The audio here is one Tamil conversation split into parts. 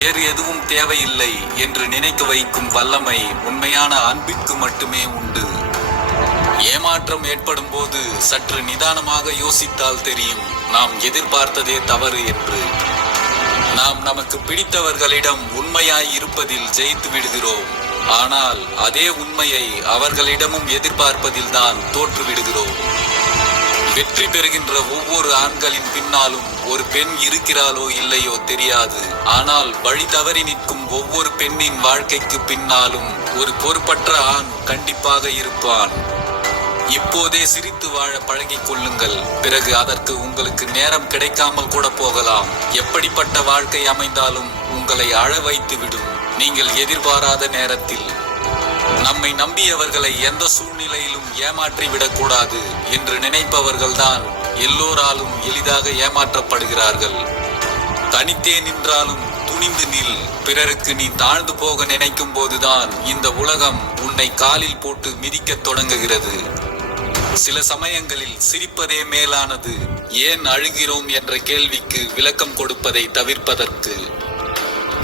வேறு எதுவும் தேவையில்லை என்று நினைக்க வைக்கும் வல்லமை உண்மையான அன்பிற்கு மட்டுமே உண்டு. ஏமாற்றம் ஏற்படும் போது சற்று நிதானமாக யோசித்தால் தெரியும் நாம் எதிர்பார்த்ததே தவறு என்று. நாம் நமக்கு பிடித்தவர்களிடம் உண்மையாய் இருப்பதில் ஜெயித்து விடுகிறோம். ஆனால் அதே உண்மையை அவர்களிடமும் எதிர்பார்ப்பதில் தான் தோற்று விடுகிறோம். வெற்றி பெறுகின்ற ஒவ்வொரு ஆண்களின் பின்னாலும் ஒரு பெண் இருக்கிறாளோ இல்லையோ தெரியாது. ஆனால் வழி தவறி நிற்கும் ஒவ்வொரு பெண்ணின் வாழ்க்கைக்கு பின்னாலும் ஒரு பொறுப்பற்ற ஆண் கண்டிப்பாக இருப்பான். இப்போதே சிரித்து வாழ பழகிக் கொள்ளுங்கள். பிறகு அதற்கு உங்களுக்கு நேரம் கிடைக்காமல் கூட போகலாம். எப்படிப்பட்ட வாழ்க்கை அமைந்தாலும் உங்களை அழ வைத்து விடும் நீங்கள் எதிர்பாராத நேரத்தில். நம்மை நம்பியவர்களை எந்த சூழ்நிலையிலும் ஏமாற்றி விடக்கூடாது என்று நினைப்பவர்கள்தான் எல்லோராலும் எளிதாக ஏமாற்றப்படுகிறார்கள். தனித்தே நின்றாலும் துணிந்து நில். பிறருக்கு நீ தாழ்ந்து போக நினைக்கும் போதுதான் இந்த உலகம் உன்னை காலில் போட்டு மிதிக்கத் தொடங்குகிறது. சில சமயங்களில் சிரிப்பதே மேலானது. ஏன் அழுகிறோம் என்ற கேள்விக்கு விளக்கம் கொடுப்பதை தவிர்ப்பதற்கு.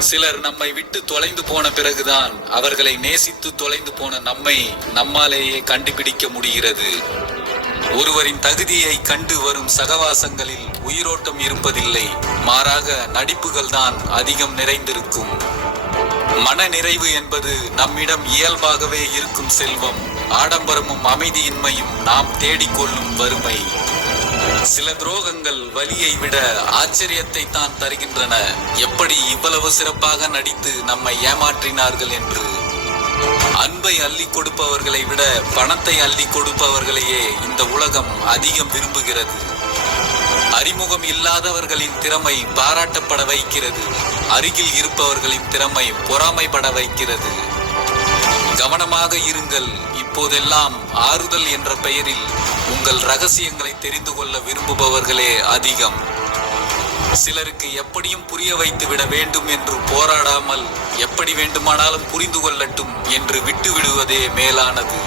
சிலர் நம்மை விட்டு தொலைந்து போன பிறகுதான் அவர்களை நேசித்து தொலைந்து போன நம்மை நம்மாலேயே கண்டுபிடிக்க முடிகிறது. ஒருவரின் தகுதியை கண்டு வரும் சகவாசங்களில் உயிரோட்டம் இருப்பதில்லை. மாறாக நடிப்புகள் தான் அதிகம் நிறைந்திருக்கும். மன நிறைவு என்பது நம்மிடம் இயல்பாகவே இருக்கும் செல்வம். ஆடம்பரமும் அமைதியின்மையும் நாம் தேடிக்கொள்ளும் வறுமை. சில துரோகங்கள் வலியை விட ஆச்சரியத்தை தான் தருகின்றன. எப்படி இவ்வளவு சிறப்பாக நடித்து நம்மை ஏமாற்றினார்கள் என்று. அன்பை அள்ளி கொடுப்பவர்களை விட பணத்தை அள்ளி கொடுப்பவர்களையே இந்த உலகம் அதிகம் விரும்புகிறது. அறிமுகம் இல்லாதவர்களின் திறமை பாராட்டப்பட வைக்கிறது. அருகில் இருப்பவர்களின் திறமை பொறாமைப்பட வைக்கிறது. கவனமாக இருங்கள். இப்போதெல்லாம் ஆறுதல் என்ற பெயரில் உங்கள் ரகசியங்களை தெரிந்து கொள்ள விரும்புபவர்களே அதிகம். சிலருக்கு எப்படியும் புரிய வைத்து விட வேண்டும் என்று போராடாமல் எப்படி வேண்டுமானாலும் புரிந்து கொள்ளட்டும் என்று விட்டு விடுவதே மேலானது.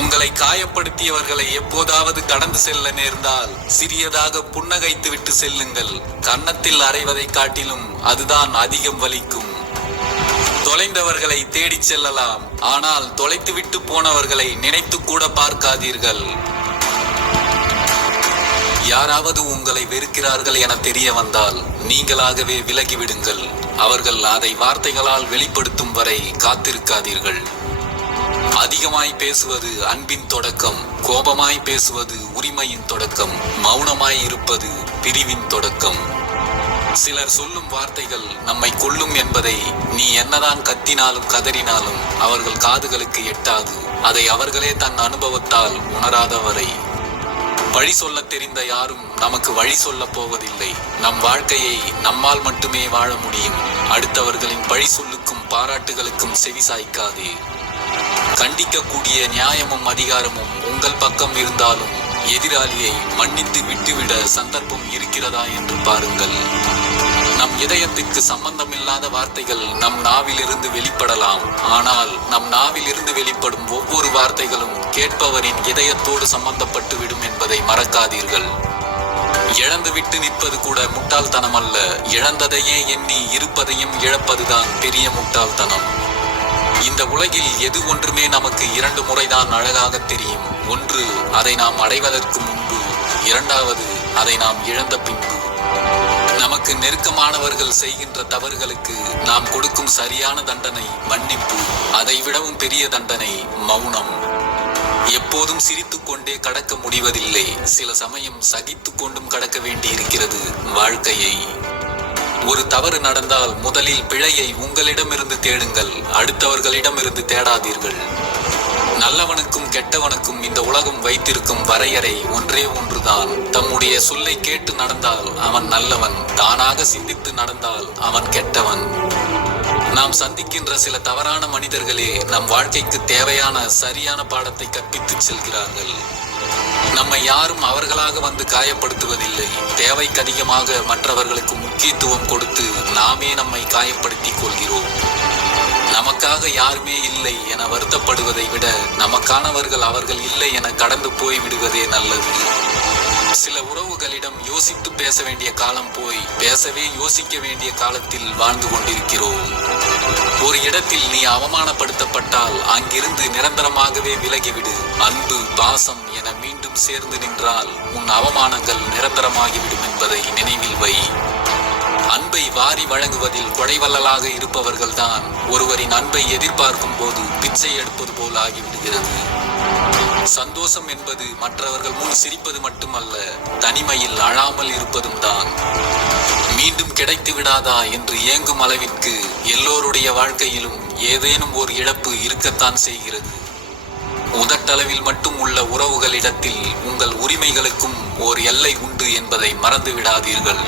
உங்களை காயப்படுத்தியவர்களை எப்போதாவது கடந்து செல்ல நேர்ந்தால் சிறியதாக புன்னகைத்து விட்டு செல்லுங்கள். கன்னத்தில் அறைவதை காட்டிலும் அதுதான் அதிகம் வலிக்கும். தொலைந்தவர்களை தேடிச் செல்லலாம், ஆனால் தொலைத்துவிட்டு போனவர்களை நினைத்து கூட பார்க்காதீர்கள். யாராவது உங்களை வெறுக்கிறார்கள் என தெரிய வந்தால் நீங்களாகவே விலகிவிடுங்கள். அவர்கள் அதை வார்த்தைகளால் வெளிப்படுத்தும் வரை காத்திருக்காதீர்கள். அதிகமாய் பேசுவது அன்பின் தொடக்கம். கோபமாய் பேசுவது உரிமையின் தொடக்கம். மௌனமாய் இருப்பது பிரிவின் தொடக்கம். சிலர் சொல்லும் வார்த்தைகள் நம்மை கொல்லும் என்பதை நீ என்னதான் கத்தினாலும் கதறினாலும் அவர்கள் காதுகளுக்கு எட்டாது. அதை அவர்களே தன் அனுபவத்தால் உணராதவரை. வழி சொல்ல தெரிந்த யாரும் நமக்கு வழி சொல்ல போவதில்லை. நம் வாழ்க்கையை நம்மால் மட்டுமே வாழ முடியும். அடுத்தவர்களின் பழி சொல்லுக்கும் பாராட்டுகளுக்கும் செவி சாய்க்காதே. கண்டிக்கக்கூடிய நியாயமும் அதிகாரமும் உங்கள் பக்கம் இருந்தாலும் எதிராளியை மன்னித்து விட்டுவிட சந்தர்ப்பம் இருக்கிறதா என்று பாருங்கள். நம் இதயத்திற்கு சம்பந்தமில்லாத வார்த்தைகள் நம் நாவிலிருந்து வெளிப்படலாம். ஆனால் நம் நாவிலிருந்து வெளிப்படும் ஒவ்வொரு வார்த்தைகளும் கேட்பவரின் இதயத்தோடு சம்பந்தப்பட்டு விடும் என்பதை மறக்காதீர்கள். இழந்து விட்டு நிற்பது கூட முட்டாள்தனம் அல்ல. இழந்ததையே எண்ணி இருப்பதையும் இழப்பதுதான் பெரிய முட்டாள்தனம். இந்த உலகில் எது ஒன்றுமே நமக்கு இரண்டு முறைதான் அழகாக தெரியும். ஒன்று அதை நாம் அடைவதற்கு முன்பு, இரண்டாவது அதை நாம் இழந்த பின்பு. நமக்கு நெருக்கமானவர்கள் செய்கின்ற தவறுகளுக்கு நாம் கொடுக்கும் சரியான தண்டனை மன்னிப்பு. அதை விடவும் பெரிய தண்டனை மௌனம். எப்போதும் சிரித்துக் கொண்டே கடக்க முடிவதில்லை. சில சமயம் சகித்துக் கொண்டும் கடக்க வேண்டியிருக்கிறது வாழ்க்கையை. ஒரு தவறு நடந்தால் முதலில் பிழையை உங்களிடமிருந்து தேடுங்கள். அடுத்தவர்களிடமிருந்து தேடாதீர்கள். நல்லவனுக்கும் கெட்டவனுக்கும் இந்த உலகம் வைத்திருக்கும் வரையறை ஒன்றே ஒன்றுதான். தம்முடைய சொல்லை கேட்டு நடந்தால் அவன் நல்லவன். தானாக சிந்தித்து நடந்தால் அவன் கெட்டவன். நாம் சந்திக்கின்ற சில தவறான மனிதர்களே நம் வாழ்க்கைக்கு தேவையான சரியான பாடத்தை கற்பித்துச் செல்கிறார்கள். நம்மை யாரும் அவர்களாக வந்து காயப்படுத்துவதில்லை. தேவைக்கு அதிகமாக மற்றவர்களுக்கு முக்கியத்துவம் கொடுத்து நாமே நம்மை காயப்படுத்திக் கொள்கிறோம். நமக்காக யாருமே இல்லை என வருத்தப்படுவதை விட நமக்கானவர்கள் அவர்கள் இல்லை என கடந்து போய் விடுவதே நல்லது. சில உறவுகளிடம் யோசித்து பேச வேண்டிய காலம் போய் பேசவே யோசிக்க வேண்டிய காலத்தில் வாழ்ந்து கொண்டிருக்கிறோம். ஒரு இடத்தில் நீ அவமானப்படுத்தப்பட்டால் அங்கிருந்து நிரந்தரமாகவே விலகிவிடு. அன்பு, பாசம் என மீண்டும் சேர்ந்து நின்றால் உன் அவமானங்கள் நிரந்தரமாகிவிடும் என்பதை நினைவில் வை. அன்பை வாரி வழங்குவதில் கொடைவள்ளலாக இருப்பவர்கள்தான் ஒருவரின் அன்பை எதிர்பார்க்கும் போது பிச்சை எடுப்பது போல் ஆகிவிடுகிறது. சந்தோஷம் என்பது மற்றவர்கள் முன் சிரிப்பது மட்டுமல்ல, தனிமையில் அழாமல் இருப்பதும் தான். மீண்டும் கிடைத்து விடாதா என்று ஏங்கும் அளவிற்கு எல்லோருடைய வாழ்க்கையிலும் ஏதேனும் ஒரு இழப்பு இருக்கத்தான் செய்கிறது. உதட்டளவில் மட்டும் உள்ள உறவுகளிடத்தில் உங்கள் உரிமைகளுக்கும் ஓர் எல்லை உண்டு என்பதை மறந்து விடாதீர்கள்.